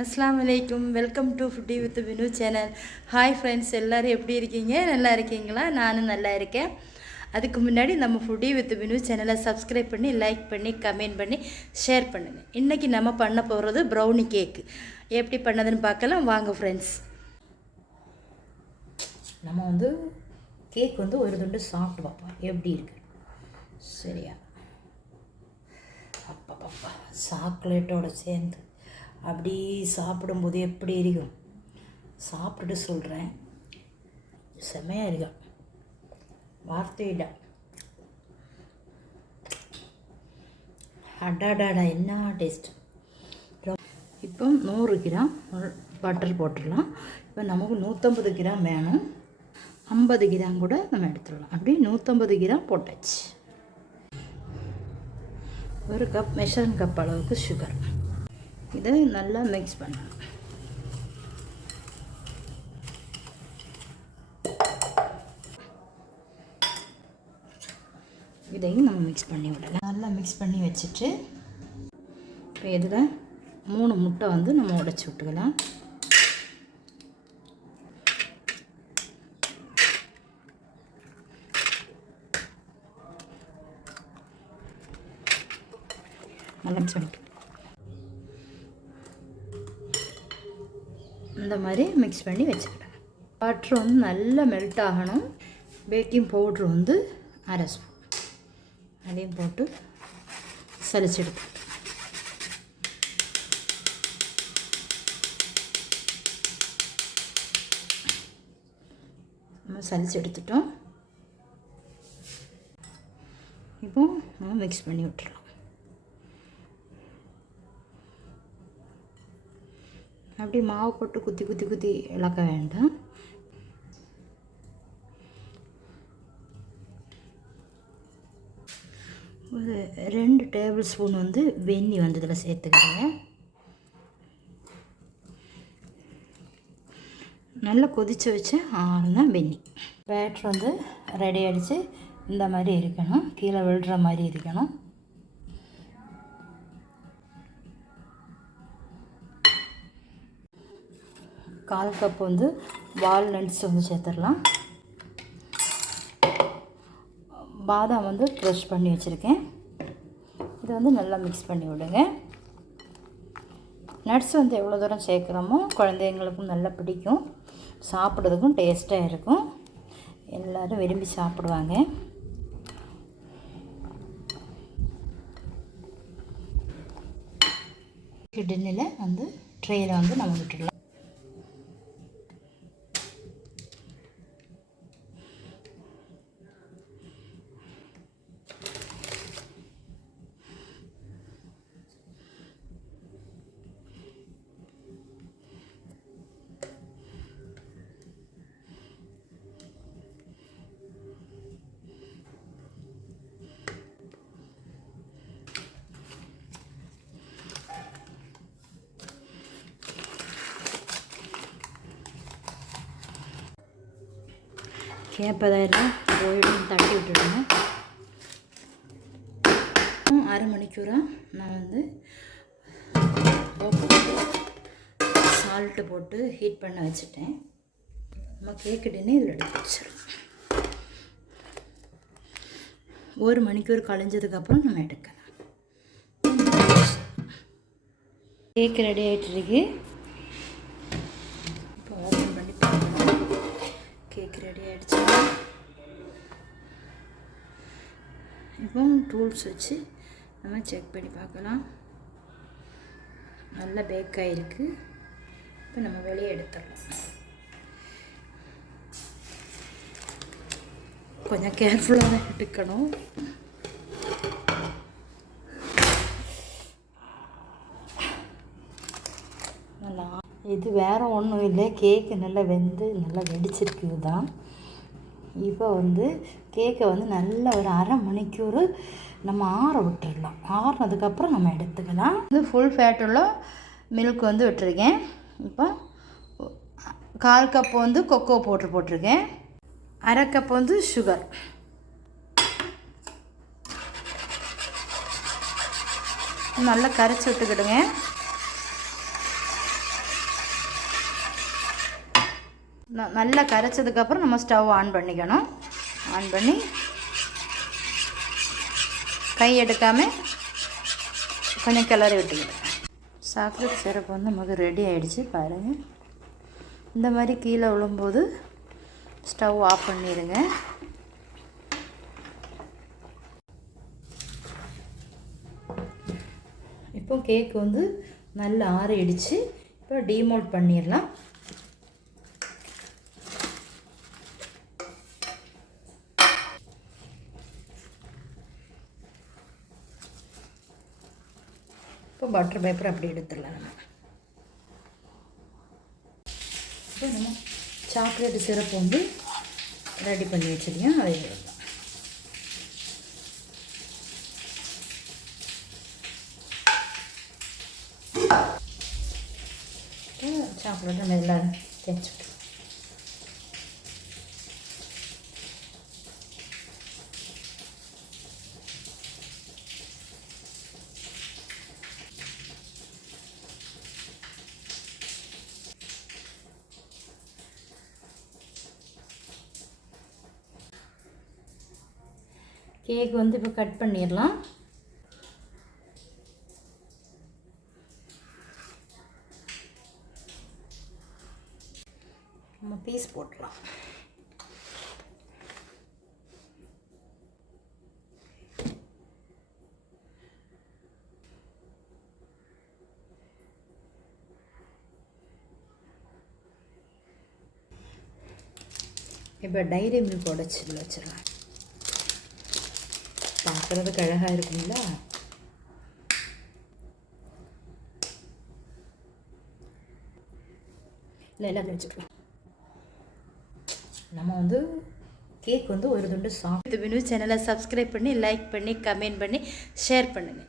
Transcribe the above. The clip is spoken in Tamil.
அஸ்ஸலாமு அலைக்கும். Welcome to foodie with Vinu channel. Hi friends, எல்லோரும் எப்படி இருக்கீங்க? நல்லா இருக்கீங்களா? நானும் நல்லா இருக்கேன். அதுக்கு முன்னாடி நம்ம ஃபுட்டி வித் வினு சேனலை சப்ஸ்கிரைப் பண்ணி, லைக் பண்ணி, கமெண்ட் பண்ணி, ஷேர் பண்ணுங்கள். இன்றைக்கி நம்ம பண்ண போகிறது ப்ரௌனி கேக்கு. எப்படி பண்ணதுன்னு பார்க்கலாம் வாங்க ஃப்ரெண்ட்ஸ். நம்ம கேக் ஒரு துண்டு சாப்பிட்டு பார்ப்போம் எப்படி இருக்கு. சரியா? அப்பா சாக்லேட்டோட சேர்ந்து அப்படி சாப்பிடும்போது எப்படி இருக்கும் சாப்பிட்டுட்டு சொல்கிறேன். செம்மையாக இருக்கும், வார்த்தையிட. அடாடாடா என்ன டேஸ்ட். இப்போ 100 கிராம் பட்டர் போட்டுடலாம். இப்போ நமக்கு 150 கிராம் வேணும். 50 கிராம் கூட நம்ம எடுத்துடலாம். அப்படி 150 கிராம் போட்டாச்சு. ஒரு கப் மெஷரிங் கப் அளவுக்கு சுகர். இதை நல்லா மிக்ஸ் பண்ணணும். இதையும் நம்ம மிக்ஸ் பண்ணி விடலாம். நல்லா மிக்ஸ் பண்ணி வச்சுட்டு இப்போ இதில் 3 முட்டை நம்ம உடைச்சி விட்டுக்கலாம். நல்லா மிக்ஸ் பண்ணிட்டு இந்த மாதிரி மிக்ஸ் பண்ணி வச்சுக்கிறேன். பட்டர் நல்லா மெல்ட் ஆகணும். பேக்கிங் பவுட்ரு 1/2 ஸ்பூன் அதையும் போட்டு சலிச்செடுத்து நம்ம சலிச்செடுத்துட்டோம். இப்போ நம்ம மிக்ஸ் பண்ணி விட்டுறலாம். அப்படி மாவு போட்டு குத்தி இழக்க வேண்டாம். ஒரு 2 டேபிள் ஸ்பூன் வெந்நி இதில் சேர்த்துக்கிறேன். நல்லா கொதித்து வச்சு ஆறுனா வெந்நி. பேட்டர் ரெடி ஆகிடுச்சு. இந்த மாதிரி இருக்கணும், கீழே விழுற மாதிரி இருக்கணும். கால் கப் வால்நட்ஸ் சேர்த்துடலாம். பாதாம் க்ரஷ் பண்ணி வச்சுருக்கேன். இதை நல்லா மிக்ஸ் பண்ணி விடுங்க. நட்ஸ் எவ்வளோ தூரம் சேர்க்குறோமோ குழந்தைங்களுக்கும் நல்லா பிடிக்கும், சாப்பிட்றதுக்கும் டேஸ்ட்டாக இருக்கும். எல்லோரும் விரும்பி சாப்பிடுவாங்க. டின்னில் ட்ரேயில் நம்ம விட்டுடலாம். கேப்பதெல்லாம் போயிடும் தட்டி விட்டுடுங்க. அரை மணிக்கூராக நான் சால்ட்டு போட்டு ஹீட் பண்ண வச்சுட்டேன். நம்ம கேக்குடுன்னு இதில் எடுத்து வச்சிடலாம். 1 மணிக்கூர் கழிஞ்சதுக்கப்புறம் நம்ம எடுக்கலாம். கேக் ரெடி ஆகிட்டுருக்கு. இப்போ ஓப்பன் பண்ணி பார்க்கலாம். கேக் ரெடி ஆகிடுச்சு. இப்போ டூல்ஸ் வச்சு நம்ம செக் பண்ணி பார்க்கலாம். நல்லா பேக் ஆகிருக்கு. இப்போ நம்ம வெளியே எடுத்துடலாம். கொஞ்சம் கேர்ஃபுல்லாக தான் எடுக்கணும். நல்லா இது வேறு ஒன்றும் இல்லை, கேக்கு நல்லா வெந்து நல்லா வெடிச்சிருக்குது தான். இப்போ கேக்கை நல்லா ஒரு அரை மணிக்கூர் நம்ம ஆற விட்டுடலாம். ஆறுனதுக்கப்புறம் நம்ம எடுத்துக்கலாம். ஃபுல் ஃபேட்டுள்ள மில்க் விட்டுருக்கேன். இப்போ 1/4 கப் கொக்கோ பவுட்ரு போட்டிருக்கேன். 1/2 கப் சுகர். நல்லா கரைச்சி விட்டுக்கிடுங்க. நல்லா கரைச்சதுக்கப்புறம் நம்ம ஸ்டவ் ஆன் பண்ணிக்கணும். ஆன் பண்ணி கை எடுக்காமல் கொஞ்சம் கிளறி விட்டுக்கிடுங்க. சாக்லேட் சிரப் வந்து நமக்கு ரெடி ஆகிடுச்சு பாருங்கள். இந்த மாதிரி கீழே விழும்போது ஸ்டவ் ஆஃப் பண்ணிடுங்க. இப்போ கேக் வந்து நல்லா ஆறிடுச்சு. இப்போ டீமோல்ட் பண்ணிடலாம். இப்போ பட்டர் பேப்பர் அப்படி எடுத்துடலாம் நம்ம. இப்போ நம்ம சாக்லேட் சிரப் வந்து ரெடி பண்ணி வச்சுருக்கோம். அதை எடுக்கலாம். சாக்லேட்டை நல்லா தேய்ச்சி கேக் வந்து இப்போ கட் பண்ணிடலாம். நம்ம பீஸ் போட்டுடலாம். இப்போ டைரி மில்க் உடச்சி வச்சிடலாம். பார்க்குறதுக்கு அழகாக இருக்குங்களா? இல்லை எல்லாம் வச்சுக்கலாம். நம்ம வந்து கேக் வந்து ஒரு துண்டு வினு சேனலை சப்ஸ்கிரைப் பண்ணி லைக் பண்ணி கமெண்ட் பண்ணி ஷேர் பண்ணுங்கள்.